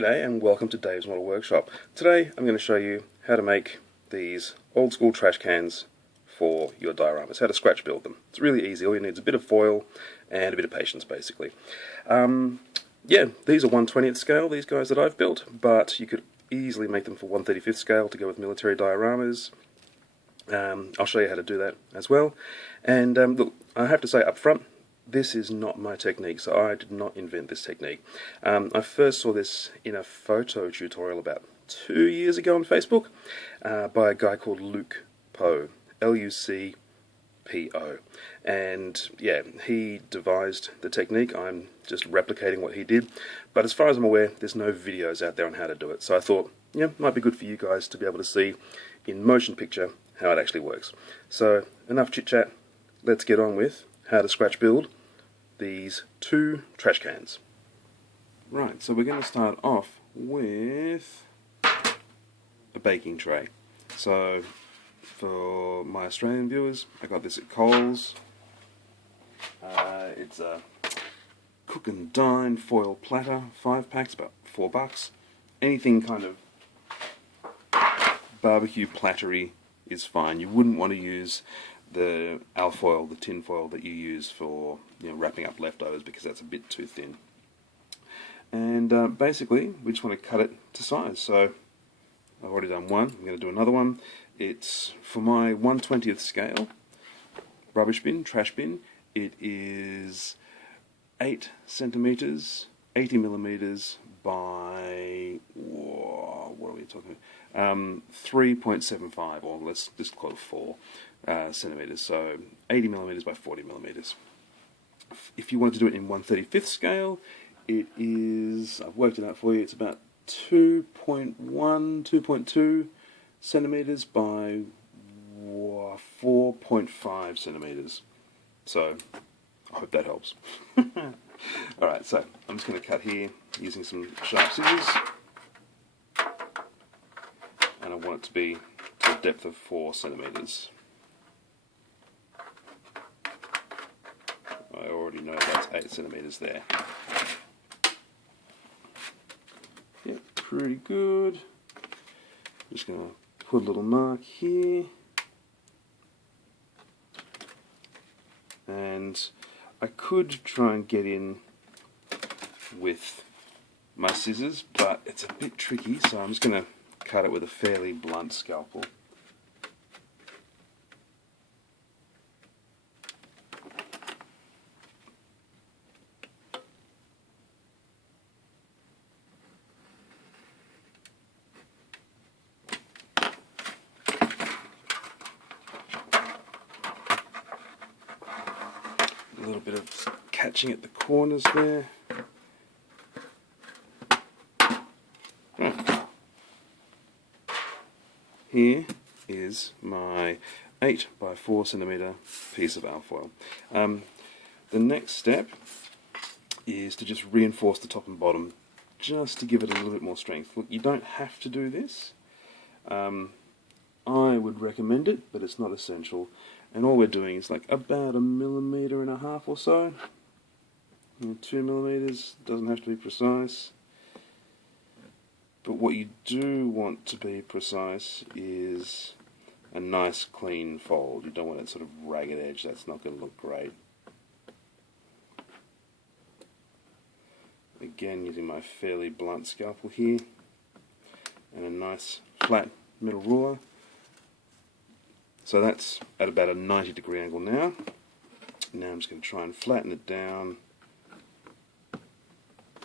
G'day and welcome to Dave's Model Workshop. Today I'm going to show you how to make these old school trash cans for your dioramas, how to scratch build them. It's really easy, all you need is a bit of foil and a bit of patience basically. Yeah, these are 1/20th scale, these guys that I've built, but you could easily make them for 1/35th scale to go with military dioramas. I'll show you how to do that as well. And look, I have to say up front, this is not my technique, so I did not invent this technique. I first saw this in a photo tutorial about 2 years ago on Facebook by a guy called Luke Poe, L-U-C-P-O. And yeah, he devised the technique. I'm just replicating what he did. But as far as I'm aware, there's no videos out there on how to do it. So I thought, yeah, it might be good for you guys to be able to see in motion picture how it actually works. So enough chit chat, let's get on with how to scratch build these 2 trash cans. Right, so we're going to start off with a baking tray. So for my Australian viewers, I got this at Coles. It's a cook and dine foil platter, 5 packs, about $4. Anything kind of barbecue plattery is fine. You wouldn't want to use the alfoil, the tin foil that you use for wrapping up leftovers, because that's a bit too thin. And basically we just want to cut it to size. So I've already done one, I'm going to do another one. It's for my 1/20th scale rubbish bin, trash bin. It is 8 centimeters, 80 millimeters by, what are we talking about? 3.75, or let's just call it 4 centimeters. So 80 millimeters by 40 millimeters. If you wanted to do it in 1/35th scale, it is, I've worked it out for you, it's about 2.1, 2.2 centimeters by 4.5 centimeters. So I hope that helps. Alright, so I'm just going to cut here using some sharp scissors, and I want it to be to a depth of 4 centimeters. I already know that's 8 centimeters there. Yeah, pretty good. I'm just going to put a little mark here. And I could try and get in with my scissors, but it's a bit tricky, so I'm just going to cut it with a fairly blunt scalpel. A little bit of catching at the corners there. Right. Here is my 8 by 4 centimeter piece of alfoil. The next step is to just reinforce the top and bottom, just to give it a little bit more strength. Look, you don't have to do this. I would recommend it, but it's not essential. And all we're doing is like about 1.5 millimeters or so. 2 millimeters, doesn't have to be precise. But what you do want to be precise is a nice clean fold. You don't want that sort of ragged edge, that's not going to look great. Again, using my fairly blunt scalpel here, and a nice flat metal ruler. So that's at about a 90-degree angle now. Now I'm just going to try and flatten it down.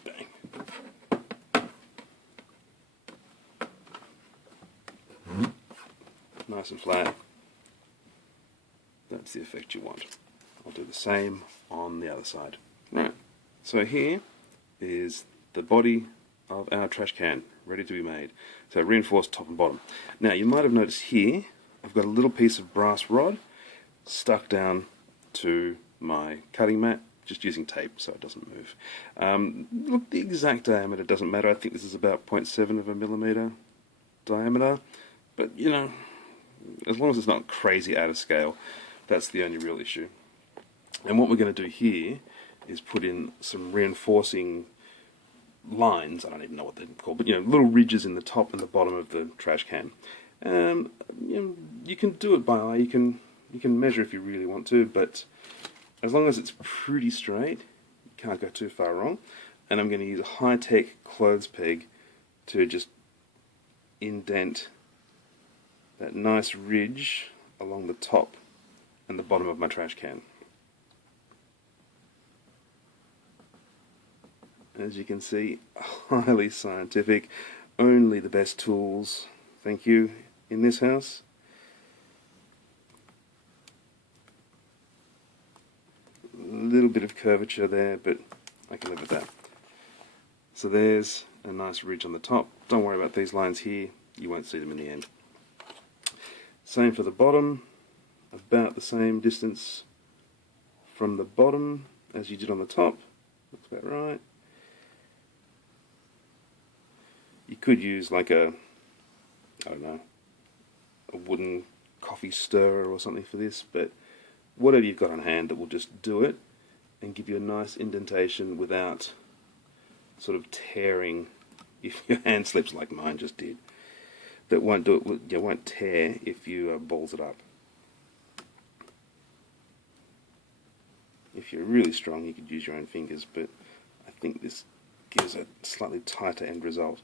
Bang. Nice and flat. That's the effect you want. I'll do the same on the other side. Right, so here is the body of our trash can, ready to be made. So reinforced top and bottom. Now you might have noticed here, I've got a little piece of brass rod stuck down to my cutting mat, just using tape so it doesn't move. Look, the exact diameter doesn't matter. I think this is about 0.7 of a millimeter diameter, but as long as it's not crazy out of scale, that's the only real issue. And what we're going to do here is put in some reinforcing lines, I don't even know what they're called, but little ridges in the top and the bottom of the trash can. You can do it by eye, you can measure if you really want to, but as long as it's pretty straight, you can't go too far wrong. And I'm going to use a high-tech clothes peg to just indent that nice ridge along the top and the bottom of my trash can. As you can see, highly scientific, only the best tools, thank you, in this house. A little bit of curvature there, but I can live with that. So there's a nice ridge on the top. Don't worry about these lines here, you won't see them in the end. Same for the bottom, about the same distance from the bottom as you did on the top. Looks about right. You could use like a, I don't know, a wooden coffee stirrer or something for this, but whatever you've got on hand that will just do it and give you a nice indentation without sort of tearing if your hand slips like mine just did. That won't do it, you won't tear if you balls it up. If you're really strong, you could use your own fingers, but I think this gives a slightly tighter end result.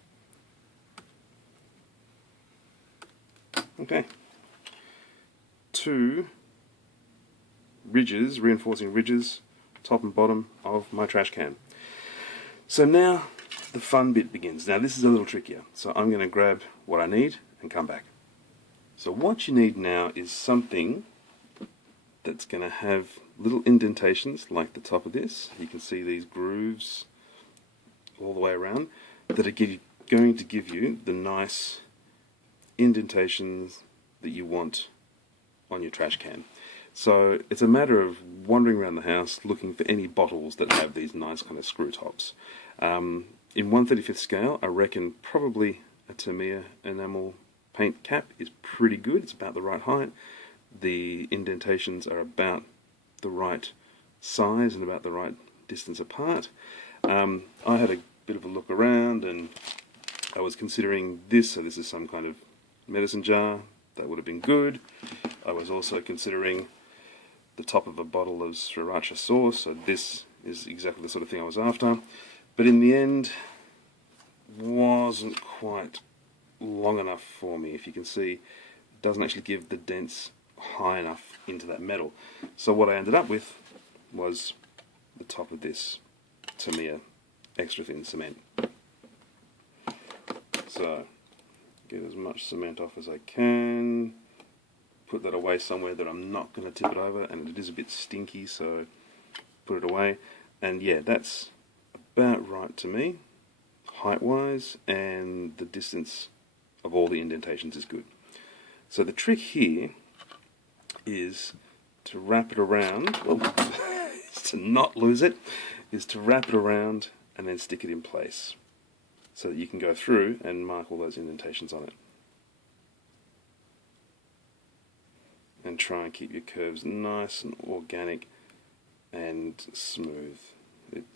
Okay. 2 ridges, reinforcing ridges, top and bottom of my trash can. So now the fun bit begins. Now this is a little trickier, so I'm going to grab what I need and come back. So what you need now is something that's going to have little indentations like the top of this. You can see these grooves all the way around that are going to give you the nice indentations that you want on your trash can. So it's a matter of wandering around the house looking for any bottles that have these nice kind of screw tops. In 1/35th scale, I reckon probably a Tamiya enamel paint cap is pretty good. It's about the right height. The indentations are about the right size and about the right distance apart. I had a bit of a look around and I was considering this, so this is some kind of medicine jar. That would have been good. I was also considering the top of a bottle of sriracha sauce, so this is exactly the sort of thing I was after. But in the end, wasn't quite long enough for me. If you can see, it doesn't actually give the dents high enough into that metal. So what I ended up with was the top of this Tamiya extra thin cement. So get as much cement off as I can, put that away somewhere that I'm not going to tip it over, and it is a bit stinky, so put it away. And yeah, that's about right to me, height wise, and the distance of all the indentations is good. So the trick here is to wrap it around, to not lose it, is to wrap it around and then stick it in place so that you can go through and mark all those indentations on it. And try and keep your curves nice and organic and smooth.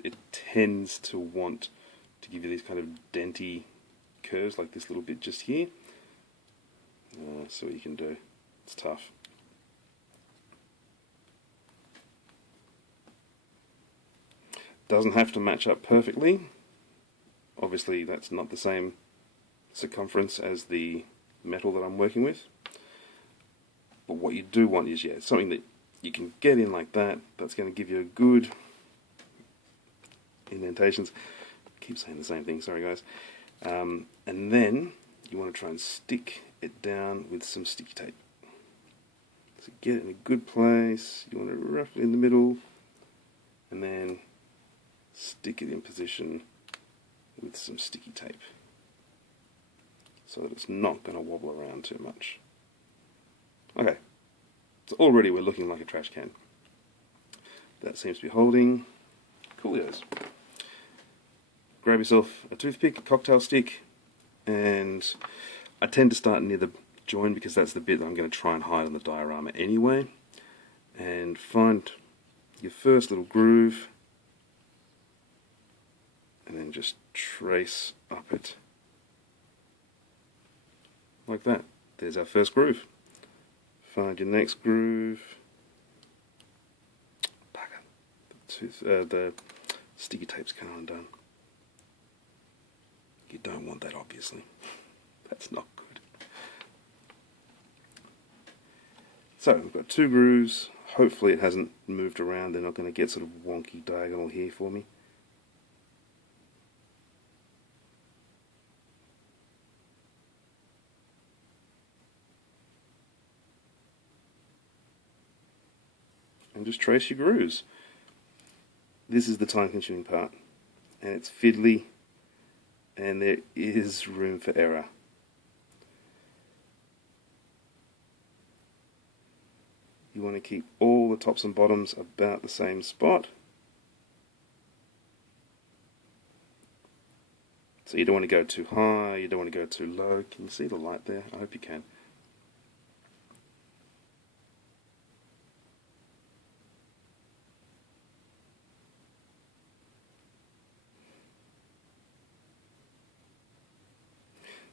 It tends to want to give you these kind of denty curves like this little bit just here. So what you can do. It's tough. Doesn't have to match up perfectly. Obviously that's not the same circumference as the metal that I'm working with. But what you do want is, yeah, something that you can get in like that, that's going to give you a good indentations. I keep saying the same thing, sorry guys. And then you want to try and stick it down with some sticky tape. So get it in a good place, you want it roughly in the middle, and then stick it in position with some sticky tape so that it's not going to wobble around too much. Okay, so already we're looking like a trash can. That seems to be holding. Coolios. Grab yourself a toothpick, a cocktail stick, and I tend to start near the join because that's the bit that I'm going to try and hide on the diorama anyway. And find your first little groove, and then just trace up it like that. There's our first groove. Find your next groove. The sticky tape's kind of undone. You don't want that, obviously. That's not good. So we've got 2 grooves. Hopefully it hasn't moved around. They're not going to get sort of wonky diagonal here for me. And just trace your grooves. This is the time-consuming part, and it's fiddly, and there is room for error. You want to keep all the tops and bottoms about the same spot. So you don't want to go too high, you don't want to go too low. Can you see the light there? I hope you can.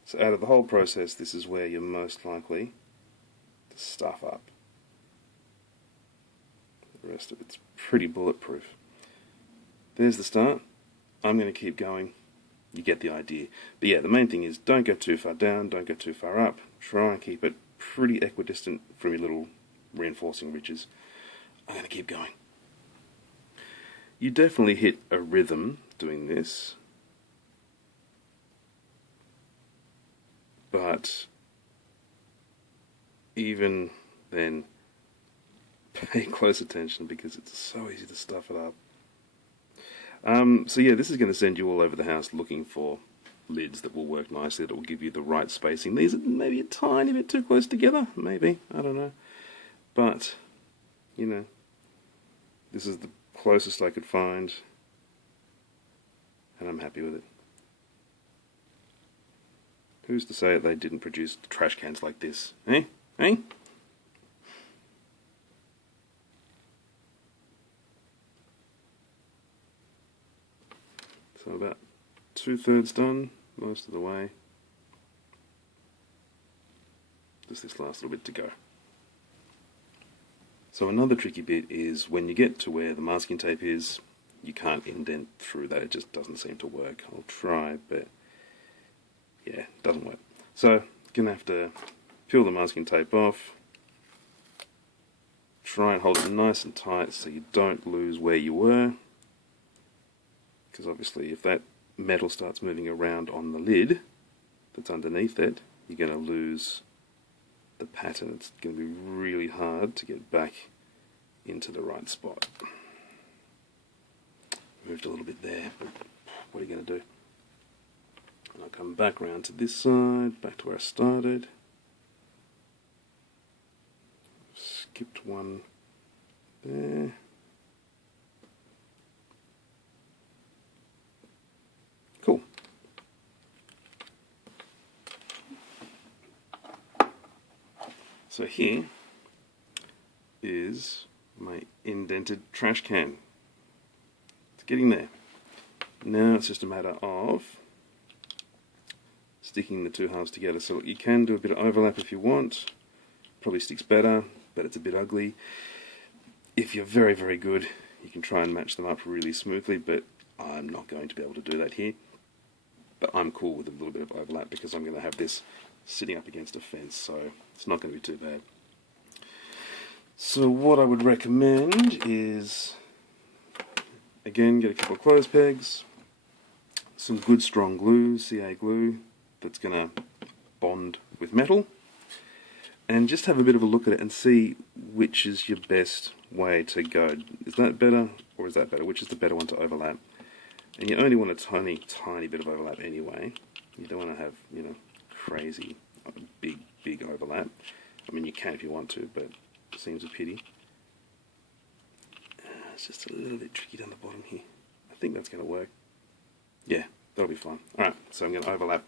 So out of the whole process, this is where you're most likely to stuff up. The rest of it's pretty bulletproof. There's the start. I'm going to keep going. You get the idea. But yeah, the main thing is don't go too far down, don't go too far up. Try and keep it pretty equidistant from your little reinforcing ridges. I'm going to keep going. You definitely hit a rhythm doing this. But even then, pay close attention because it's so easy to stuff it up. So yeah, this is going to send you all over the house looking for lids that will work nicely, that will give you the right spacing. These are maybe a tiny bit too close together, maybe, I don't know. But, you know, this is the closest I could find, and I'm happy with it. Who's to say that they didn't produce trash cans like this? Eh? Eh? So about 2/3 done, most of the way. Just this last little bit to go. So another tricky bit is when you get to where the masking tape is, you can't indent through that. It just doesn't seem to work. I'll try, but yeah, it doesn't work. So you're going to have to peel the masking tape off. Try and hold it nice and tight so you don't lose where you were. Because obviously if that metal starts moving around on the lid that's underneath it, you're going to lose the pattern. It's going to be really hard to get back into the right spot. Moved a little bit there, but what are you going to do? And I'll come back round to this side, back to where I started. Skipped one there. Cool. So here is my indented trash can. It's getting there. Now it's just a matter of sticking the 2 halves together. So you can do a bit of overlap if you want. Probably sticks better, but it's a bit ugly. If you're very, very good, you can try and match them up really smoothly, but I'm not going to be able to do that here. But I'm cool with a little bit of overlap because I'm going to have this sitting up against a fence, so it's not going to be too bad. So what I would recommend is, again, get a couple of clothes pegs, some good strong glue, CA glue, that's going to bond with metal, and just have a bit of a look at it and see which is your best way to go. Is that better or is that better? Which is the better one to overlap? And you only want a tiny, tiny bit of overlap anyway. You don't want to have, you know, crazy, big overlap. I mean, you can if you want to, but it seems a pity. It's just a little bit tricky down the bottom here. I think that's going to work. Yeah, that'll be fine. Alright, so I'm going to overlap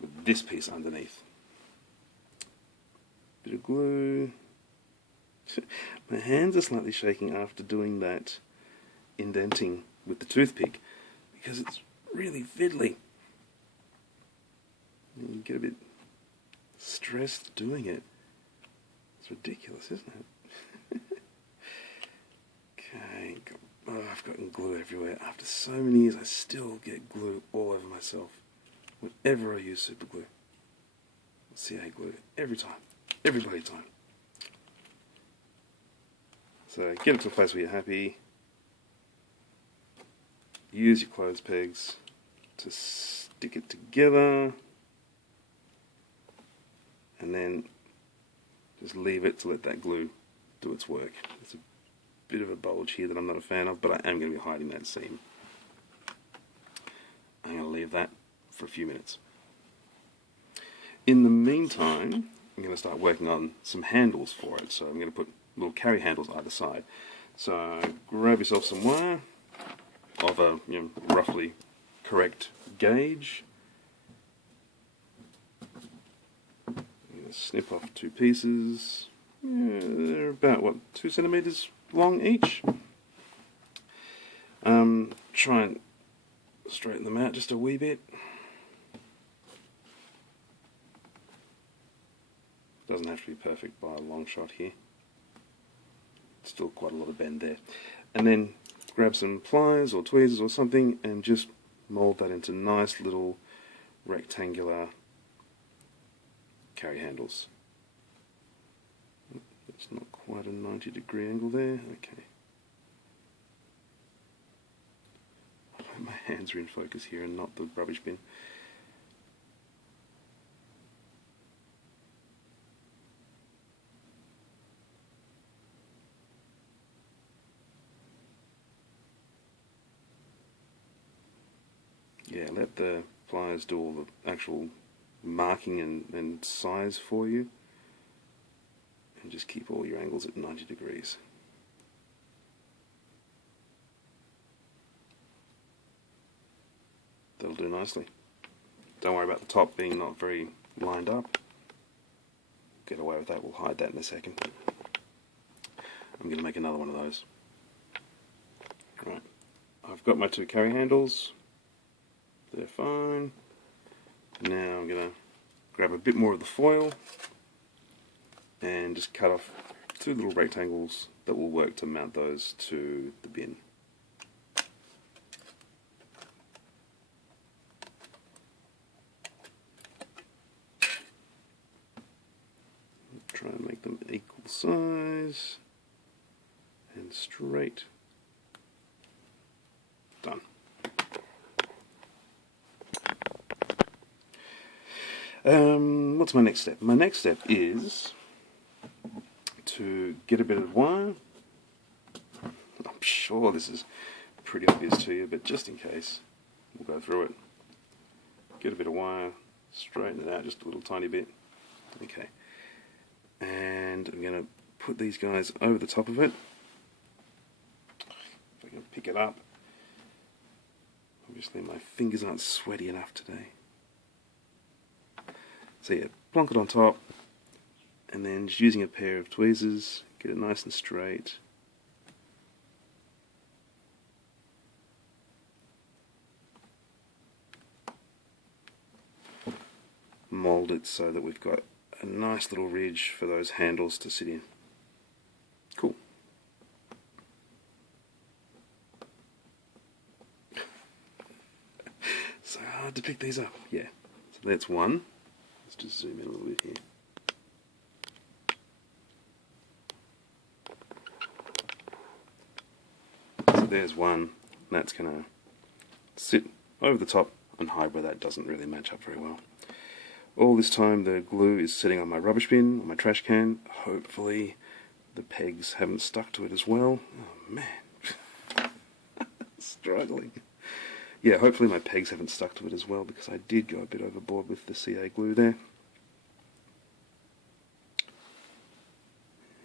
with this piece underneath. Bit of glue. My hands are slightly shaking after doing that indenting with the toothpick because it's really fiddly. You get a bit stressed doing it. It's ridiculous, isn't it? Okay, I've gotten glue everywhere. After so many years, I still get glue all over myself. Whenever I use super glue. CA glue. Every time. Every bloody time. So get it to a place where you're happy. Use your clothes pegs to stick it together. And then just leave it to let that glue do its work. There's a bit of a bulge here that I'm not a fan of, but I am going to be hiding that seam. I'm going to leave that for a few minutes. In the meantime, I'm going to start working on some handles for it. So I'm going to put little carry handles either side. So grab yourself some wire of a roughly correct gauge. Snip off 2 pieces. They're about, what, 2 centimeters long each. Try and straighten them out just a wee bit. Doesn't have to be perfect by a long shot here. Still quite a lot of bend there. And then grab some pliers or tweezers or something and just mold that into nice little rectangular carry handles. It's not quite a 90-degree angle there. Okay. My hands are in focus here and not the rubbish bin. Yeah, let the pliers do all the actual marking and size for you. And just keep all your angles at 90 degrees. That'll do nicely. Don't worry about the top being not very lined up. Get away with that, we'll hide that in a second. I'm going to make another one of those. Right, I've got my 2 carry handles. They're fine. Now I'm going to grab a bit more of the foil and just cut off 2 little rectangles that will work to mount those to the bin. Try and make them equal size and straight. Done. What's my next step? My next step is to get a bit of wire. I'm sure this is pretty obvious to you, but just in case, we'll go through it. Get a bit of wire, straighten it out just a little tiny bit. Okay. And I'm going to put these guys over the top of it. If I can pick it up. Obviously my fingers aren't sweaty enough today. So yeah, plonk it on top, and then just using a pair of tweezers, get it nice and straight. Mold it so that we've got a nice little ridge for those handles to sit in. Cool. So hard to pick these up. Yeah, so that's one. Let's just zoom in a little bit here. So there's one. That's going to sit over the top and hide where that doesn't really match up very well. All this time the glue is sitting on my rubbish bin, on my trash can. Hopefully the pegs haven't stuck to it as well. Oh man, struggling. Yeah, hopefully my pegs haven't stuck to it as well, because I did go a bit overboard with the CA glue there.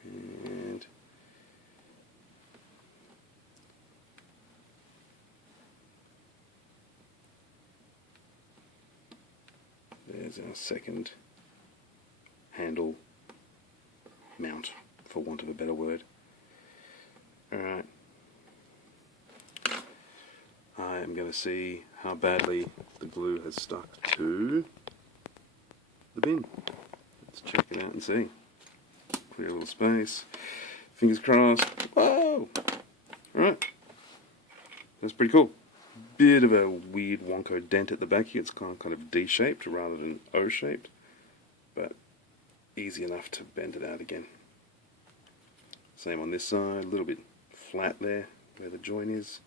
And there's our second handle mount, for want of a better word. Alright. I am going to see how badly the glue has stuck to the bin. Let's check it out and see. Clear a little space. Fingers crossed. Whoa! Alright. That's pretty cool. Bit of a weird wonko dent at the back here. It's kind of D-shaped rather than O-shaped. But easy enough to bend it out again. Same on this side. A little bit flat there where the joint is.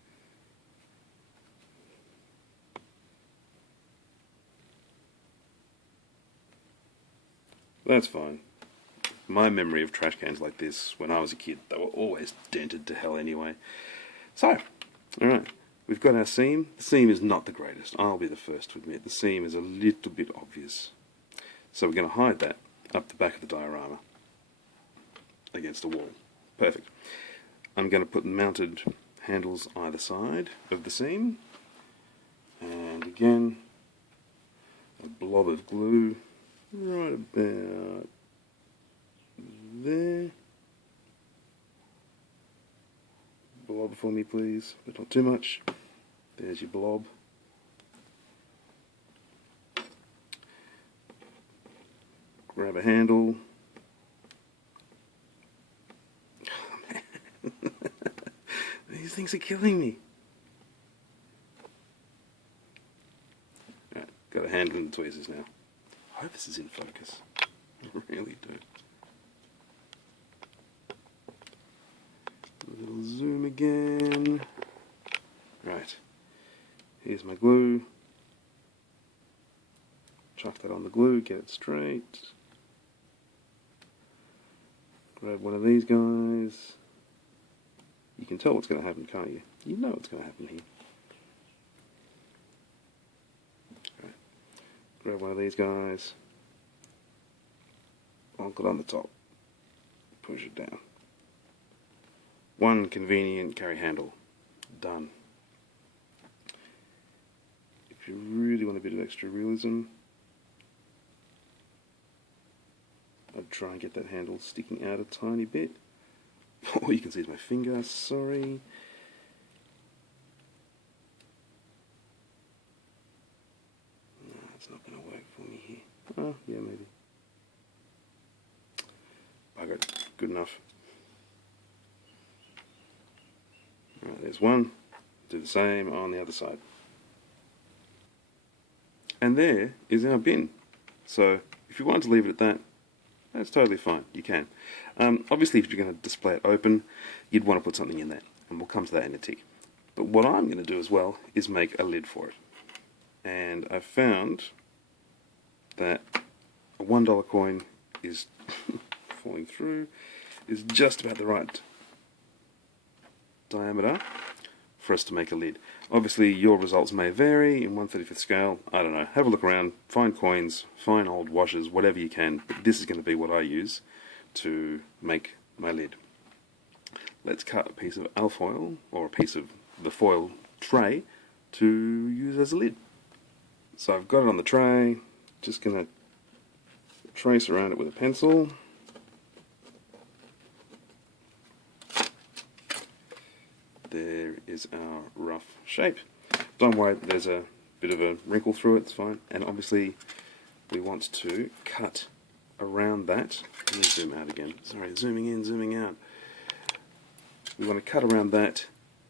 That's fine. My memory of trash cans like this when I was a kid, they were always dented to hell anyway. So, alright, we've got our seam. The seam is not the greatest, I'll be the first to admit. The seam is a little bit obvious. So we're going to hide that up the back of the diorama against the wall. Perfect. I'm going to put mounted handles either side of the seam. And again, a blob of glue right about there. Blob for me please, but not too much. There's your blob. Grab a handle. Oh man. These things are killing me. Right, got a handle and the tweezers now. I hope this is in focus. I really do. A little zoom again. Right. Here's my glue. Chuck that on the glue, get it straight. Grab one of these guys. You can tell what's going to happen, can't you? You know what's going to happen here. Right. Grab one of these guys. Bonk it on the top. Push it down. One convenient carry handle. Done. If you really want a bit of extra realism, I'd try and get that handle sticking out a tiny bit. All you can see is my finger, sorry. No, it's not going to work for me here. Oh, yeah, maybe. Bugger it. Good enough. Alright, there's one. Do the same on the other side. And there is our bin. So, if you want to leave it at that, that's totally fine. You can. Obviously, if you're going to display it open, you'd want to put something in there. And we'll come to that in a tick. But what I'm going to do as well is make a lid for it. And I found that a $1 coin is falling through, is just about the right diameter for us to make a lid. Obviously your results may vary in 1/35 scale, I don't know, have a look around, find coins, find old washers, whatever you can, but this is going to be what I use to make my lid. Let's cut a piece of alfoil, or a piece of the foil tray, to use as a lid. So I've got it on the tray, just going to trace around it with a pencil. There is our rough shape. Don't worry, there's a bit of a wrinkle through it, it's fine. And obviously we want to cut around that. Let me zoom out again. Sorry, zooming in, zooming out. We want to cut around that,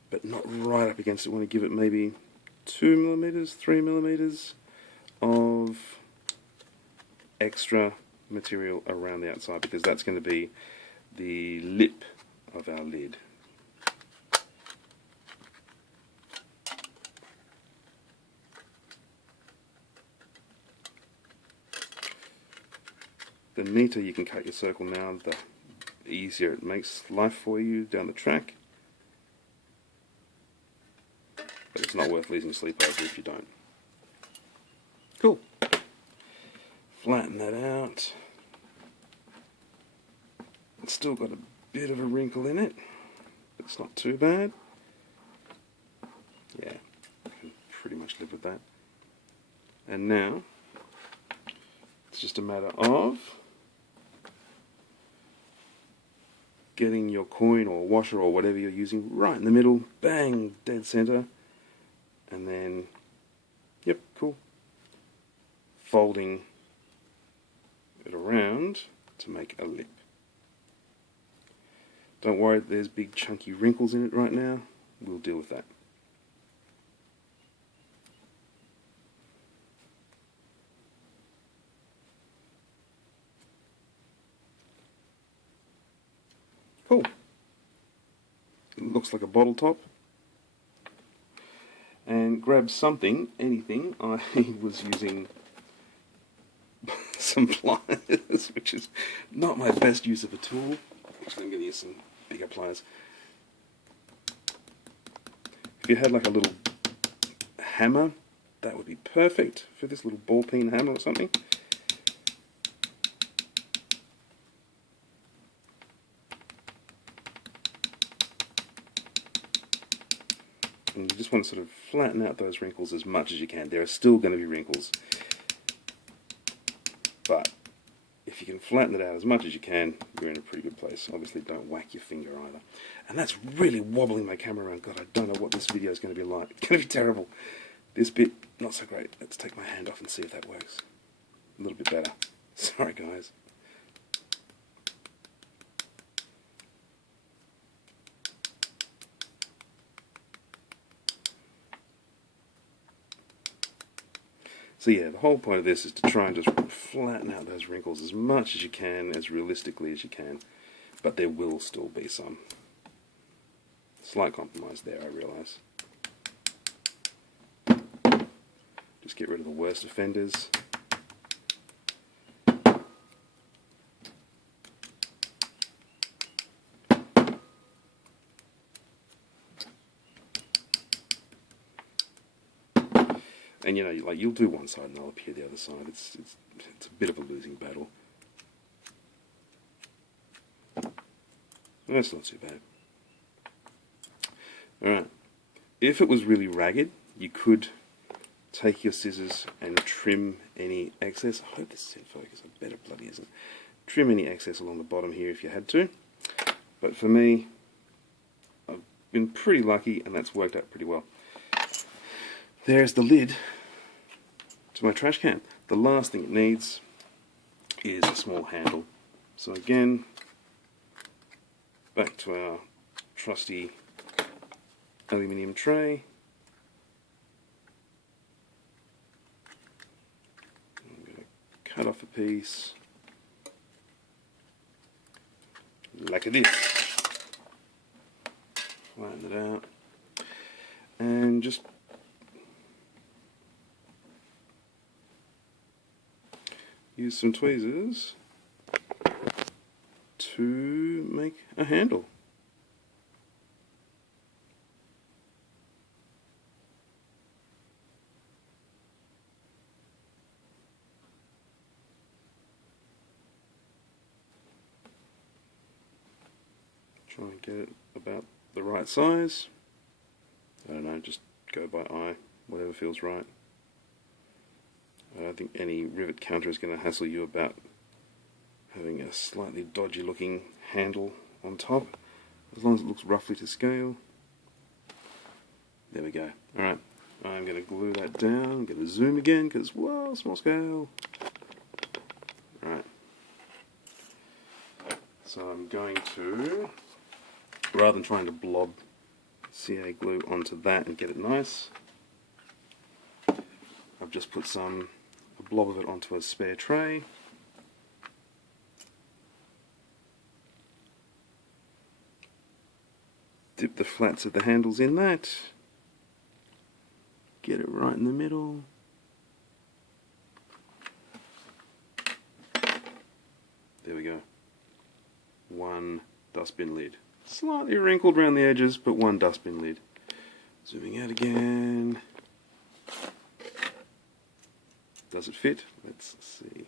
but not right up against it. We want to give it maybe 2 millimeters, 3 millimeters of extra material around the outside, because that's going to be the lip of our lid. The neater you can cut your circle now, the easier it makes life for you down the track. But it's not worth losing sleep over if you don't. Cool. Flatten that out. It's still got a bit of a wrinkle in it, but it's not too bad. Yeah, I can pretty much live with that. And now, it's just a matter of getting your coin or washer or whatever you're using right in the middle, bang, dead center, and then, yep, cool, folding it around to make a lip. Don't worry, there's big chunky wrinkles in it right now. We'll deal with that. Cool. It looks like a bottle top. And grab something, anything. I was using some pliers, which is not my best use of a tool. Actually, I'm going to use some bigger pliers. If you had like a little hammer, that would be perfect for this little ball peen hammer or something. And you just want to sort of flatten out those wrinkles as much as you can. There are still going to be wrinkles, but if you can flatten it out as much as you can, you're in a pretty good place. Obviously, don't whack your finger either. And that's really wobbling my camera around. God, I don't know what this video is going to be like. It's going to be terrible. This bit, not so great. Let's take my hand off and see if that works. A little bit better. Sorry, guys. So yeah, the whole point of this is to try and just flatten out those wrinkles as much as you can, as realistically as you can. But there will still be some slight compromise there, I realise. Just get rid of the worst offenders. And you know, like you'll do one side and I'll appear the other side. It's a bit of a losing battle. That's not too bad. Alright. If it was really ragged, you could take your scissors and trim any excess. I hope this is in focus. I bet it bloody isn't. Trim any excess along the bottom here if you had to. But for me, I've been pretty lucky and that's worked out pretty well. There's the lid to my trash can. The last thing it needs is a small handle. So again, back to our trusty aluminium tray. I'm going to cut off a piece like this. Flatten it out and just use some tweezers to make a handle. Try and get it about the right size. I don't know, just go by eye, whatever feels right. I don't think any rivet counter is going to hassle you about having a slightly dodgy looking handle on top, as long as it looks roughly to scale. There we go. Alright, I'm going to glue that down. I'm going to zoom again because, whoa, small scale. Alright. So I'm going to, rather than trying to blob CA glue onto that and get it nice, I've just put a blob of it onto a spare tray. Dip the flats of the handles in that. Get it right in the middle. There we go. One dustbin lid. Slightly wrinkled around the edges, but one dustbin lid. Zooming out again. Does it fit? Let's see.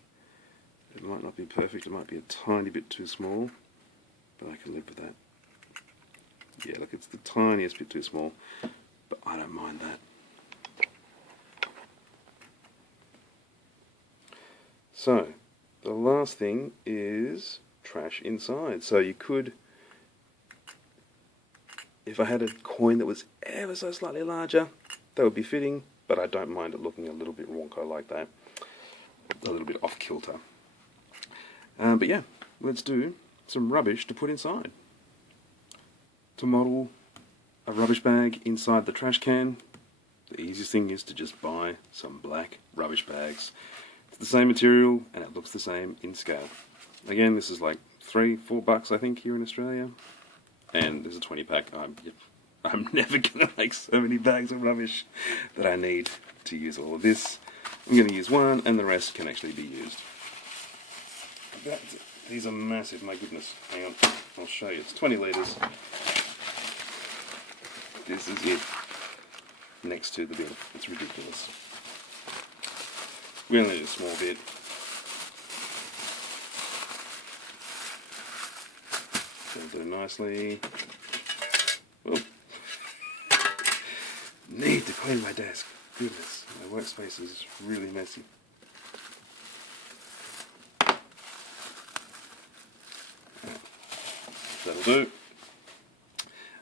It might not be perfect, it might be a tiny bit too small, but I can live with that. Yeah, look, it's the tiniest bit too small, but I don't mind that. So, the last thing is trash inside. So you could, if I had a coin that was ever so slightly larger, that would be fitting, but I don't mind it looking a little bit wonko like that, a little bit off kilter. But yeah, let's do some rubbish to put inside. To model a rubbish bag inside the trash can, the easiest thing is to just buy some black rubbish bags. It's the same material and it looks the same in scale. Again, this is like $3-4 I think here in Australia, and there's a 20 pack. I'm never going to make so many bags of rubbish that I need to use all of this. I'm going to use one and the rest can actually be used. These are massive, my goodness. Hang on, I'll show you. It's 20 litres. This is it next to the bin. It's ridiculous. We only need a small bit. That'll do nicely. Oh. Need to clean my desk. Goodness, my workspace is really messy. That'll do.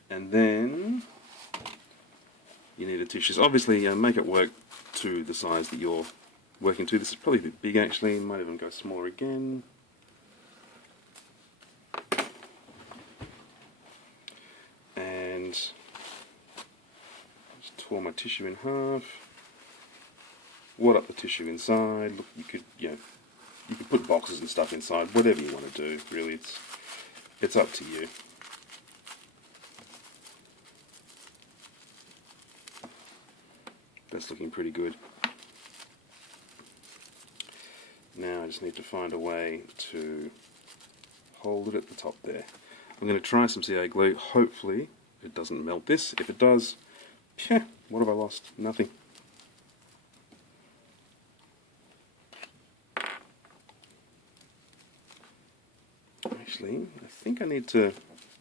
And then you need a tissue. So obviously, make it work to the size that you're working to. This is probably a bit big actually. Might even go smaller again. And just tore my tissue in half. Wad up the tissue inside. Look, you could put boxes and stuff inside. Whatever you want to do, really. It's up to you. That's looking pretty good. Now I just need to find a way to hold it at the top there. I'm going to try some CA glue. Hopefully it doesn't melt this. If it does, what have I lost? Nothing. Actually, I think I need to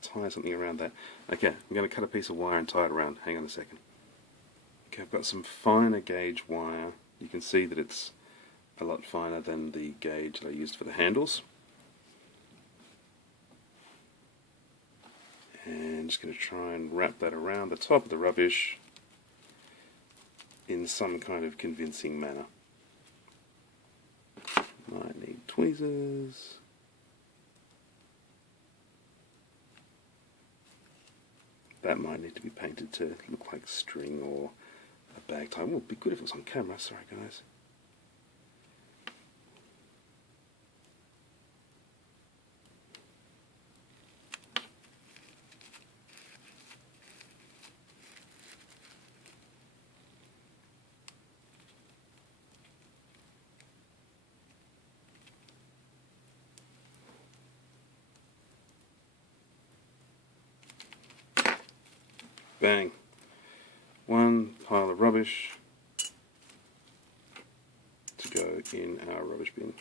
tie something around that. Okay, I'm going to cut a piece of wire and tie it around. Hang on a second. Okay, I've got some finer gauge wire. You can see that it's a lot finer than the gauge that I used for the handles. And I'm just going to try and wrap that around the top of the rubbish in some kind of convincing manner. Might need tweezers. That might need to be painted to look like string or a bag tie. It would be good if it was on camera. Sorry, guys. Bang. One pile of rubbish to go in our rubbish bin.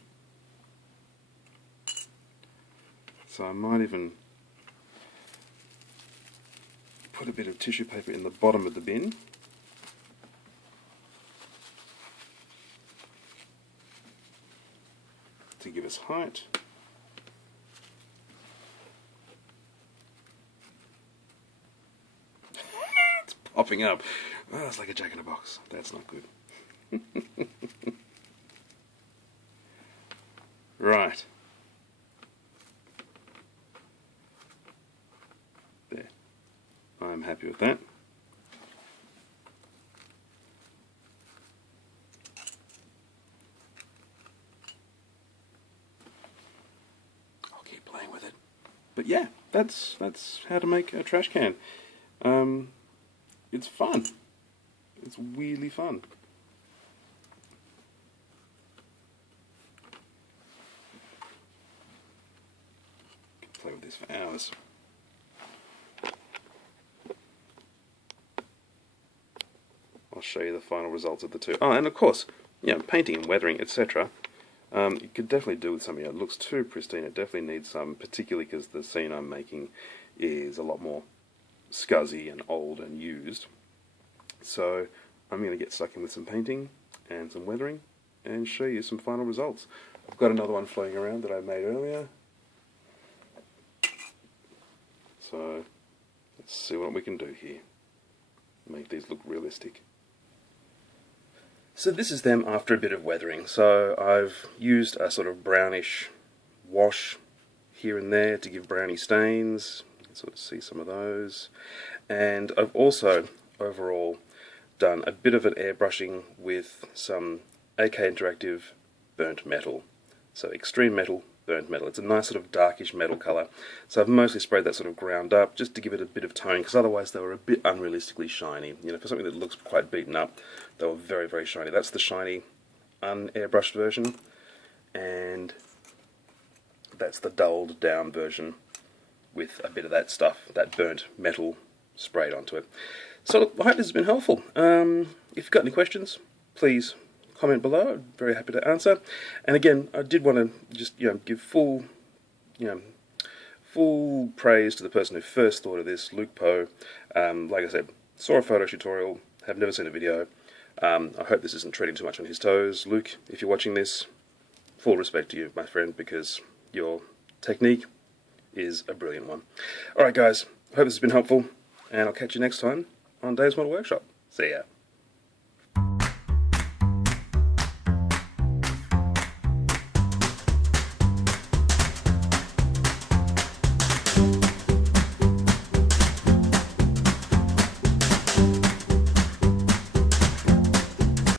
So I might even put a bit of tissue paper in the bottom of the bin. To give us height. Popping up. Oh, it's like a jack in a box. That's not good. Right. There. I'm happy with that. I'll keep playing with it. But yeah, that's how to make a trash can. It's fun. It's weirdly fun. Can play with this for hours. I'll show you the final results of the two. Oh, and of course, painting and weathering, etc. You could definitely do with something that looks too pristine. It definitely needs some, particularly because the scene I'm making is a lot more scuzzy and old and used. So I'm going to get stuck in with some painting and some weathering and show you some final results. I've got another one floating around that I made earlier. So let's see what we can do here. Make these look realistic. So this is them after a bit of weathering. So I've used a sort of brownish wash here and there to give browny stains. You can sort of see some of those. And I've also overall done a bit of an airbrushing with some AK Interactive burnt metal. So extreme metal, burnt metal. It's a nice sort of darkish metal colour. So I've mostly sprayed that sort of ground up just to give it a bit of tone, because otherwise they were a bit unrealistically shiny. You know, for something that looks quite beaten up, they were very, very shiny. That's the shiny unairbrushed version, and that's the dulled down version with a bit of that stuff, that burnt metal sprayed onto it. So look, I hope this has been helpful. If you've got any questions, please comment below. I'm very happy to answer. And again, I did want to just give full praise to the person who first thought of this, Luke Poe. Like I said, saw a photo tutorial, have never seen a video. I hope this isn't treading too much on his toes. Luke, if you're watching this, full respect to you, my friend, because your technique is a brilliant one. Alright guys, I hope this has been helpful, and I'll catch you next time on Dave's Model Workshop. See ya.